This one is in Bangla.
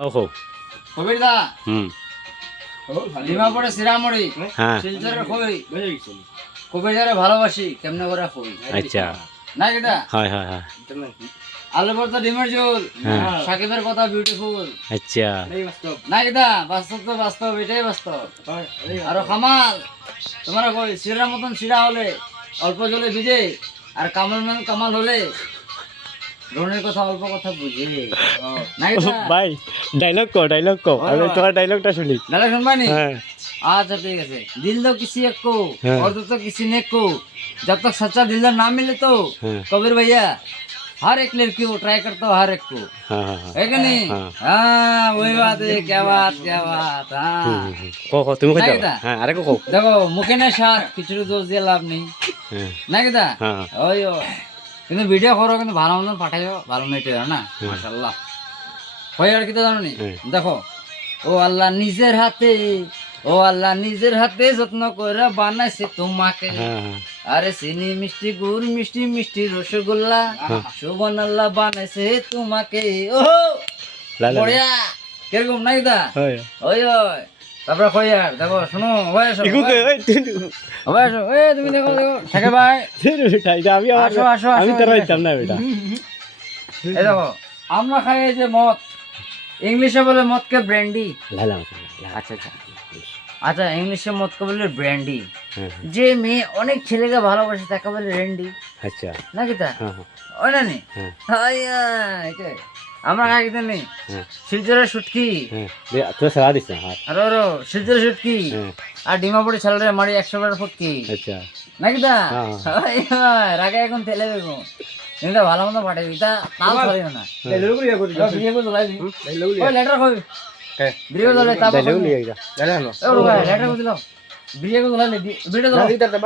ওহো কবিরদা হুম ডিমাপুরে শিরামড়ি হ্যাঁ শিলচরের কবি কবিরদারে ভালোবাসি কেমনে করে কবি আচ্ছা না এটা হয় হয় হয় আলু ভর্তা ডিমের ঝোল হ্যাঁ। সাকিবের কথা বিউটিফুল আচ্ছা না এটা বাস্তব তো বাস্তব এটাই বাস্তব আরো কামাল তোমার কই শিরার মতন শিরা হলে অল্প জলে ভিজে আর কামাল মান কামাল হলে রনের কথা অল্প কথা বুঝে না এটা ভাই ডায়লগ কো আমি তোমার ডায়লগটা শুনি ডায়লগ শুনবানি হ্যাঁ अच्छा ठीक है दिल दो किसी एक को हाँ। और तो किसी ने को जब तक सच्चा दिलदार ना मिले तो हाँ। कबीर भैया हर एक लड़की को ट्राई करता हो हर एक को हाँ हाँ हाँ है कि नहीं हाँ। हाँ वही बात है क्या बात हाँ কো তুমি কই না দাও এটা? হ্যাঁ আরে কো देखो मुखे ने साथ किचड़ी दोष দিয়ে লাভ নেই হ্যাঁ না কি দা হ্যাঁ ওই কিন্তু ভিডিও করো কিন্তু ভালো মতন পাঠাইও ভালো মেটে না মাশাআল্লাহ হয় আর কি তো জানো নি হ্যাঁ। দেখো ও আল্লাহ নিজের হাতে ও আল্লাহ নিজের হাতে যত্ন করে বানাইছে তোমাকে হ্যাঁ হ্যাঁ আরে চিনি মিষ্টি গুড় মিষ্টি মিষ্টি রসগোল্লা সুবন আল্লাহ বানাইছে তোমাকে ও লা লা বড়িয়া কিরকম নাই দা হয় ওই ওই তারপরে কই আর দেখো শুনো ওই আসো ইগু কে ওই ওই আসো এই তুমি দেখো দেখো থাকে ভাই ঠাইটা আমি আমার আসো, আসো, আমি আসো, তোর আসো। হইতাম না বেটা এই দেখো আমরা খাই এই যে মদ ইংলিশে বলে মদকে ব্র্যান্ডি লালা আচ্ছা আচ্ছা আচ্ছা ইংলিশে মদকে বলে ব্র্যান্ডি হ্যাঁ যে মেয়ে অনেক ছেলেকে ভালোবাসে তাকে বলে রেন্ডি আচ্ছা নাকি তা হ্যাঁ হ্যাঁ ওই না নি হ্যাঁ এটাই আমরা খাই কিন্তু নেই হ্যাঁ শিলচরের শুটকি হ্যাঁ তুই সারা দিস না হাত আর ওরো শিলচরের শুটকি হ্যাঁ আর ডিমাপুরি ছেলেরা মারি 100 বার ফুটকি আচ্ছা নাকি তা হ্যাঁ। রাগে এখন তেলে বেগো এটা ভালো মতো পাঠাবি তা তাও ধরিও না বিয়ে করে চলাই ওই লেটার কই বিয়ে করে চলাই তা ডায়লগ লিয়ে যা লেটার করে দিল বিয়ে করে চলাই ভিডিও